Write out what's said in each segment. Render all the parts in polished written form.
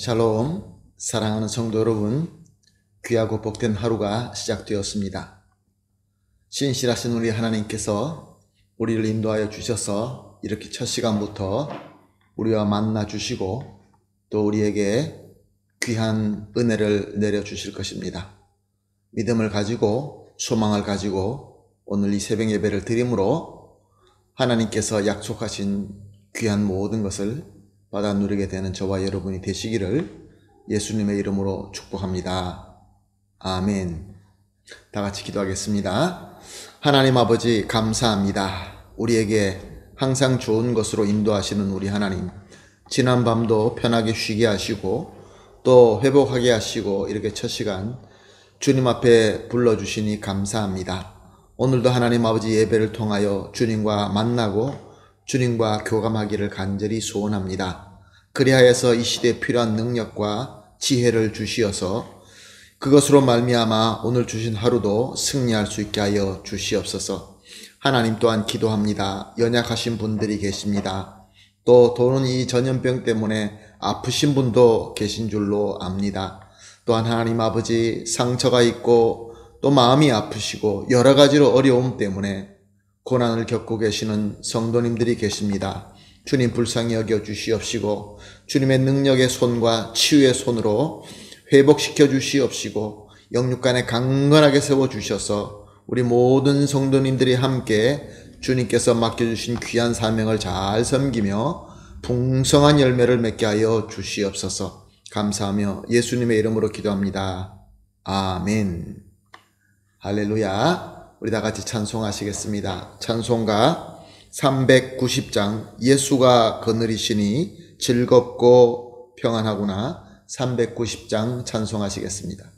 샬롬, 사랑하는 성도 여러분, 귀하고 복된 하루가 시작되었습니다. 신실하신 우리 하나님께서 우리를 인도하여 주셔서 이렇게 첫 시간부터 우리와 만나 주시고 또 우리에게 귀한 은혜를 내려주실 것입니다. 믿음을 가지고 소망을 가지고 오늘 이 새벽 예배를 드림으로 하나님께서 약속하신 귀한 모든 것을 받아 누리게 되는 저와 여러분이 되시기를 예수님의 이름으로 축복합니다. 아멘. 다 같이 기도하겠습니다. 하나님 아버지 감사합니다. 우리에게 항상 좋은 것으로 인도하시는 우리 하나님, 지난 밤도 편하게 쉬게 하시고 또 회복하게 하시고 이렇게 첫 시간 주님 앞에 불러주시니 감사합니다. 오늘도 하나님 아버지 예배를 통하여 주님과 만나고 주님과 교감하기를 간절히 소원합니다. 그리하여서 이 시대에 필요한 능력과 지혜를 주시어서 그것으로 말미암아 오늘 주신 하루도 승리할 수 있게 하여 주시옵소서. 하나님 또한 기도합니다. 연약하신 분들이 계십니다. 또 또는 이 전염병 때문에 아프신 분도 계신 줄로 압니다. 또한 하나님 아버지 상처가 있고 또 마음이 아프시고 여러 가지로 어려움 때문에 고난을 겪고 계시는 성도님들이 계십니다. 주님 불쌍히 여겨 주시옵시고 주님의 능력의 손과 치유의 손으로 회복시켜 주시옵시고 영육간에 강건하게 세워주셔서 우리 모든 성도님들이 함께 주님께서 맡겨주신 귀한 사명을 잘 섬기며 풍성한 열매를 맺게 하여 주시옵소서. 감사하며 예수님의 이름으로 기도합니다. 아멘. 할렐루야. 우리 다 같이 찬송하시겠습니다. 찬송가 390장 예수가 거느리시니 즐겁고 평안하구나. 390장 찬송하시겠습니다.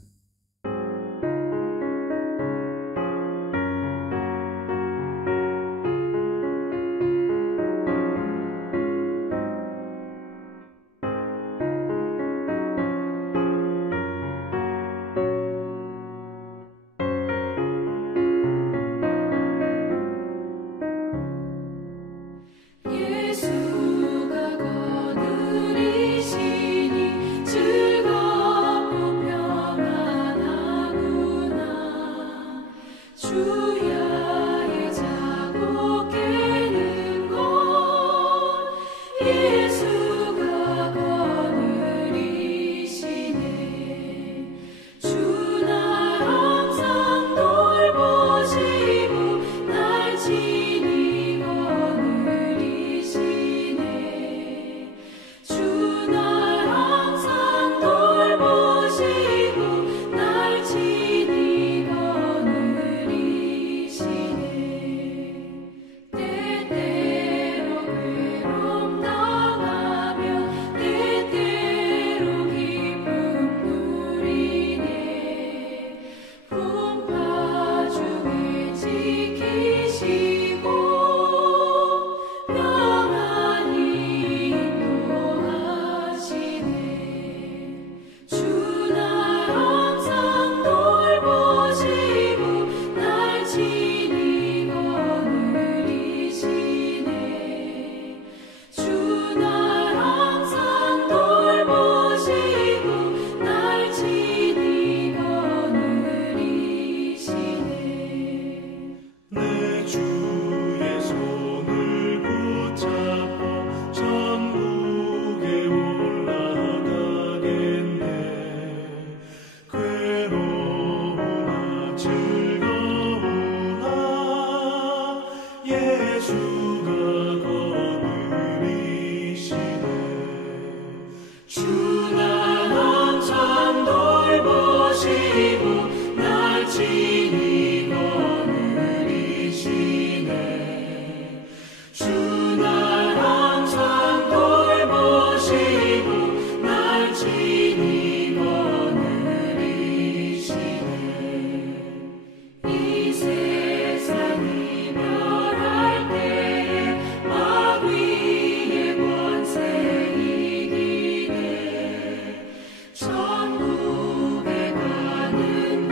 천국에 가는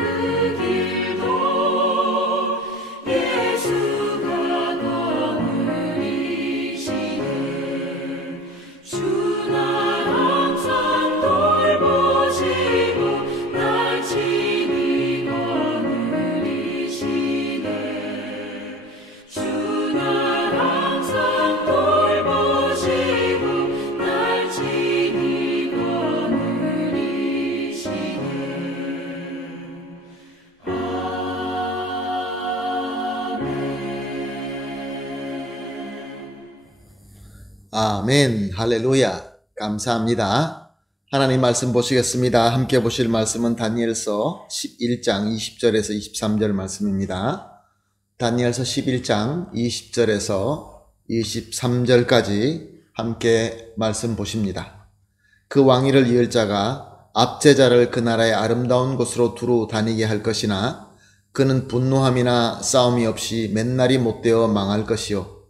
아멘. 할렐루야. 감사합니다. 하나님 말씀 보시겠습니다. 함께 보실 말씀은 다니엘서 11장 20절에서 23절 말씀입니다. 다니엘서 11장 20절에서 23절까지 함께 말씀 보십니다. 그 왕위를 이을 자가 압제자를 그 나라의 아름다운 곳으로 두루 다니게 할 것이나 그는 분노함이나 싸움이 없이 맨날이 못되어 망할 것이요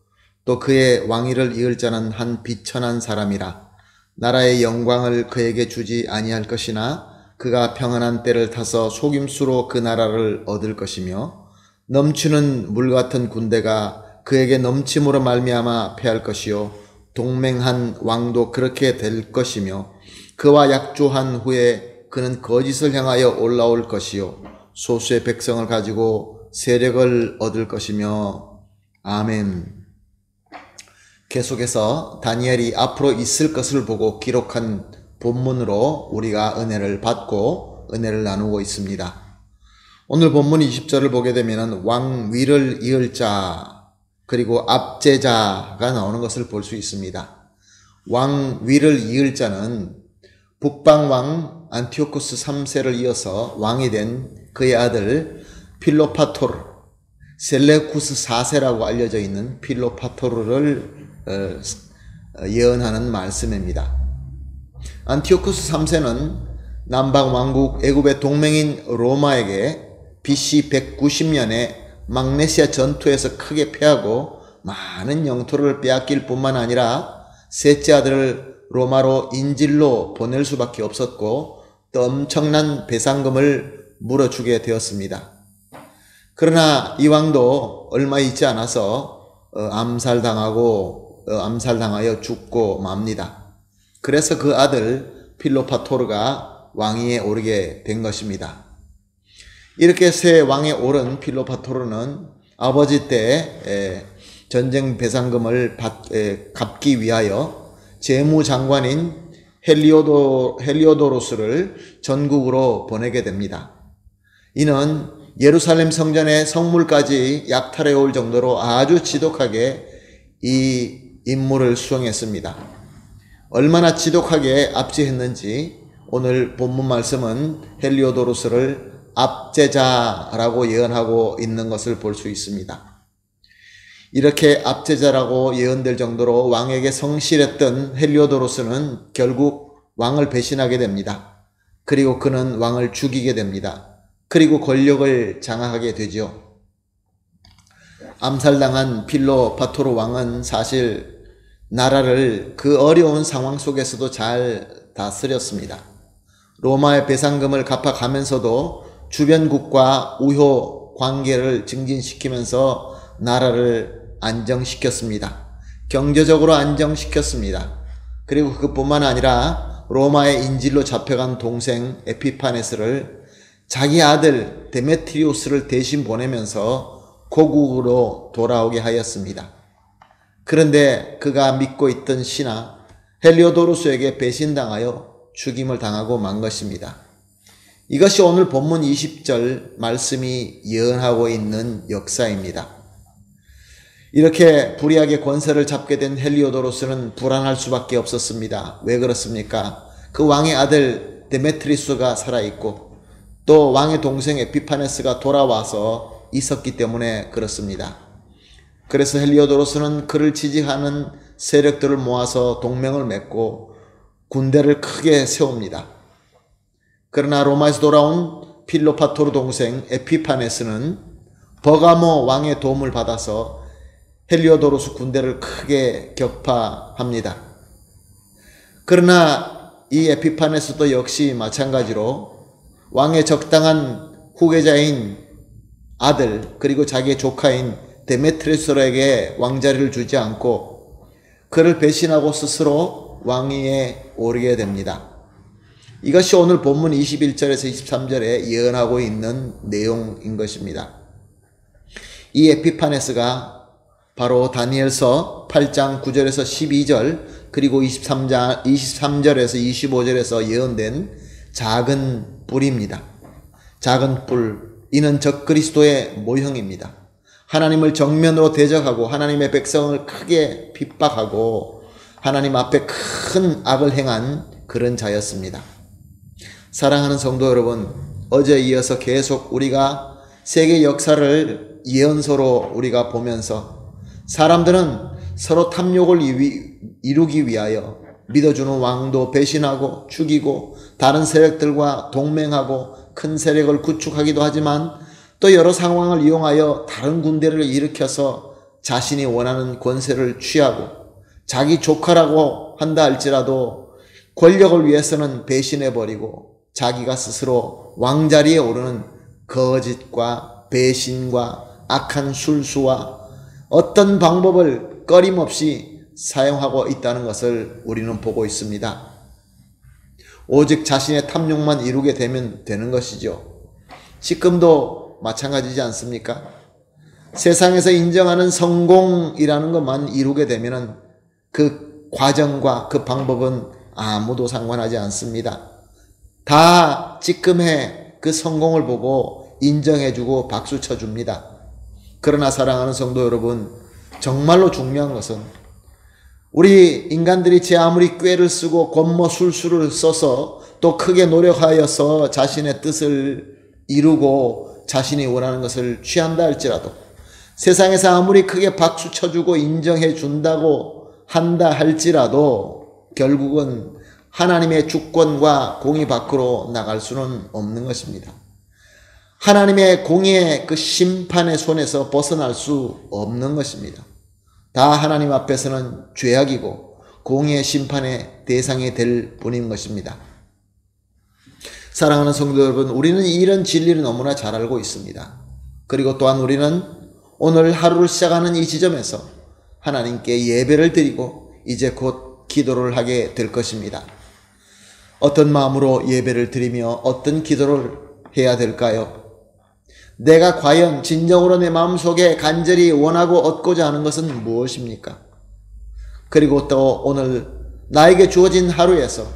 또 그의 왕위를 이을 자는 한 비천한 사람이라 나라의 영광을 그에게 주지 아니할 것이나 그가 평안한 때를 타서 속임수로 그 나라를 얻을 것이며 넘치는 물 같은 군대가 그에게 넘침으로 말미암아 패할 것이요 동맹한 왕도 그렇게 될 것이며 그와 약조한 후에 그는 거짓을 향하여 올라올 것이요 소수의 백성을 가지고 세력을 얻을 것이며 아멘. 계속해서 다니엘이 앞으로 있을 것을 보고 기록한 본문으로 우리가 은혜를 받고 은혜를 나누고 있습니다. 오늘 본문 20절을 보게 되면 왕위를 이을 자 그리고 압제자가 나오는 것을 볼 수 있습니다. 왕위를 이을 자는 북방왕 안티오쿠스 3세를 이어서 왕이 된 그의 아들 필로파토르, 셀레쿠스 4세라고 알려져 있는 필로파토르를 예언하는 말씀입니다. 안티오쿠스 3세는 남방 왕국 애굽의 동맹인 로마에게 BC 190년에 magnesia 전투에서 크게 패하고 많은 영토를 빼앗길 뿐만 아니라 셋째 아들을 로마로 인질로 보낼 수밖에 없었고 또 엄청난 배상금을 물어주게 되었습니다. 그러나 이 왕도 얼마 있지 않아서 암살당하여 죽고 맙니다. 그래서 그 아들 필로파토르가 왕위에 오르게 된 것입니다. 이렇게 새 왕에 오른 필로파토르는 아버지 때 전쟁 배상금을 갚기 위하여 재무장관인 헬리오도로스를 전국으로 보내게 됩니다. 이는 예루살렘 성전의 성물까지 약탈해 올 정도로 아주 지독하게 이 임무를 수행했습니다. 얼마나 지독하게 압제했는지 오늘 본문 말씀은 헬리오도로스를 압제자라고 예언하고 있는 것을 볼 수 있습니다. 이렇게 압제자라고 예언될 정도로 왕에게 성실했던 헬리오도로스는 결국 왕을 배신하게 됩니다. 그리고 그는 왕을 죽이게 됩니다. 그리고 권력을 장악하게 되죠. 암살당한 필로파토르 왕은 사실 나라를 그 어려운 상황 속에서도 잘 다스렸습니다. 로마의 배상금을 갚아가면서도 주변국과 우호 관계를 증진시키면서 나라를 안정시켰습니다. 경제적으로 안정시켰습니다. 그리고 그뿐만 아니라 로마의 인질로 잡혀간 동생 에피파네스를 자기 아들 데메트리우스를 대신 보내면서 고국으로 돌아오게 하였습니다. 그런데 그가 믿고 있던 신하 헬리오도로스에게 배신당하여 죽임을 당하고 만 것입니다. 이것이 오늘 본문 20절 말씀이 예언하고 있는 역사입니다. 이렇게 불의하게 권세를 잡게 된 헬리오도로스는 불안할 수밖에 없었습니다. 왜 그렇습니까? 그 왕의 아들 데메트리우스가 살아있고 또 왕의 동생 에피파네스가 돌아와서 있었기 때문에 그렇습니다. 그래서 헬리오도로스는 그를 지지하는 세력들을 모아서 동맹을 맺고 군대를 크게 세웁니다. 그러나 로마에서 돌아온 필로파토르 동생 에피파네스는 버가모 왕의 도움을 받아서 헬리오도로스 군대를 크게 격파합니다. 그러나 이 에피파네스도 역시 마찬가지로 왕의 적당한 후계자인 아들 그리고 자기의 조카인 데메트리우스에게 왕자리를 주지 않고 그를 배신하고 스스로 왕위에 오르게 됩니다. 이것이 오늘 본문 21절에서 23절에 예언하고 있는 내용인 것입니다. 이 에피파네스가 바로 다니엘서 8장 9절에서 12절 그리고 23절에서 25절에서 예언된 작은 뿔입니다. 작은 뿔, 이는 적그리스도의 모형입니다. 하나님을 정면으로 대적하고 하나님의 백성을 크게 핍박하고 하나님 앞에 큰 악을 행한 그런 자였습니다. 사랑하는 성도 여러분, 어제에 이어서 계속 우리가 세계 역사를 예언서로 우리가 보면서 사람들은 서로 탐욕을 이루기 위하여 믿어주는 왕도 배신하고 죽이고 다른 세력들과 동맹하고 큰 세력을 구축하기도 하지만 또 여러 상황을 이용하여 다른 군대를 일으켜서 자신이 원하는 권세를 취하고 자기 조카라고 한다 할지라도 권력을 위해서는 배신해버리고 자기가 스스로 왕자리에 오르는 거짓과 배신과 악한 술수와 어떤 방법을 끊임없이 사용하고 있다는 것을 우리는 보고 있습니다. 오직 자신의 탐욕만 이루게 되면 되는 것이죠. 지금도 마찬가지지 않습니까? 세상에서 인정하는 성공이라는 것만 이루게 되면 그 과정과 그 방법은 아무도 상관하지 않습니다. 다 지금의 그 성공을 보고 인정해주고 박수 쳐줍니다. 그러나 사랑하는 성도 여러분, 정말로 중요한 것은 우리 인간들이 제 아무리 꾀를 쓰고 권모술수를 써서 또 크게 노력하여서 자신의 뜻을 이루고 자신이 원하는 것을 취한다 할지라도 세상에서 아무리 크게 박수 쳐주고 인정해 준다고 한다 할지라도 결국은 하나님의 주권과 공의 밖으로 나갈 수는 없는 것입니다. 하나님의 공의의 그 심판의 손에서 벗어날 수 없는 것입니다. 다 하나님 앞에서는 죄악이고 공의의 심판의 대상이 될 뿐인 것입니다. 사랑하는 성도 여러분, 우리는 이런 진리를 너무나 잘 알고 있습니다. 그리고 또한 우리는 오늘 하루를 시작하는 이 지점에서 하나님께 예배를 드리고 이제 곧 기도를 하게 될 것입니다. 어떤 마음으로 예배를 드리며 어떤 기도를 해야 될까요? 내가 과연 진정으로 내 마음속에 간절히 원하고 얻고자 하는 것은 무엇입니까? 그리고 또 오늘 나에게 주어진 하루에서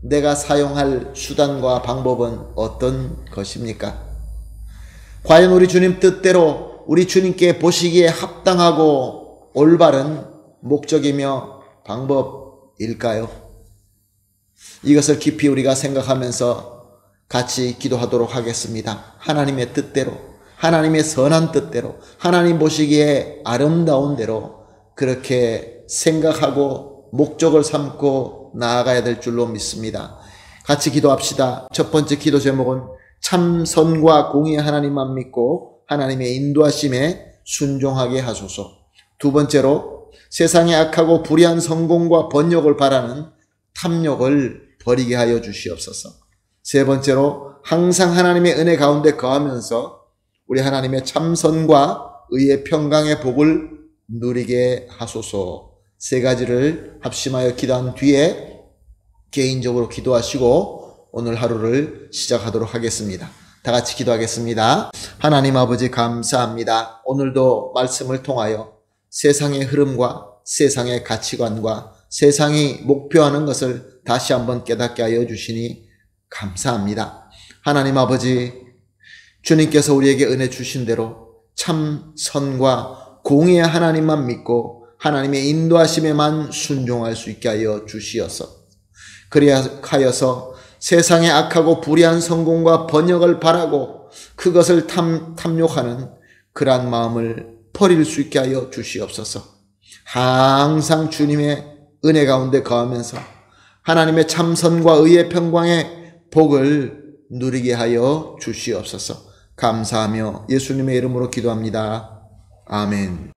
내가 사용할 수단과 방법은 어떤 것입니까? 과연 우리 주님 뜻대로 우리 주님께 보시기에 합당하고 올바른 목적이며 방법일까요? 이것을 깊이 우리가 생각하면서 같이 기도하도록 하겠습니다. 하나님의 뜻대로, 하나님의 선한 뜻대로, 하나님 보시기에 아름다운 대로 그렇게 생각하고 목적을 삼고 나아가야 될 줄로 믿습니다. 같이 기도합시다. 첫 번째 기도 제목은 참 선과 공의의 하나님만 믿고 하나님의 인도하심에 순종하게 하소서. 두 번째로 세상의 악하고 불의한 성공과 번욕을 바라는 탐욕을 버리게 하여 주시옵소서. 세 번째로 항상 하나님의 은혜 가운데 거하면서 우리 하나님의 참선과 의의 평강의 복을 누리게 하소서. 세 가지를 합심하여 기도한 뒤에 개인적으로 기도하시고 오늘 하루를 시작하도록 하겠습니다. 다 같이 기도하겠습니다. 하나님 아버지 감사합니다. 오늘도 말씀을 통하여 세상의 흐름과 세상의 가치관과 세상이 목표하는 것을 다시 한번 깨닫게 하여 주시니 감사합니다. 하나님 아버지, 주님께서 우리에게 은혜 주신 대로 참 선과 공의의 하나님만 믿고 하나님의 인도하심에만 순종할 수 있게 하여 주시옵소서. 그리하여서 세상의 악하고 불의한 성공과 번역을 바라고 그것을 탐욕하는 그러한 마음을 버릴 수 있게 하여 주시옵소서. 항상 주님의 은혜 가운데 거하면서 하나님의 참선과 의의 평강의 복을 누리게 하여 주시옵소서. 감사하며 예수님의 이름으로 기도합니다. 아멘.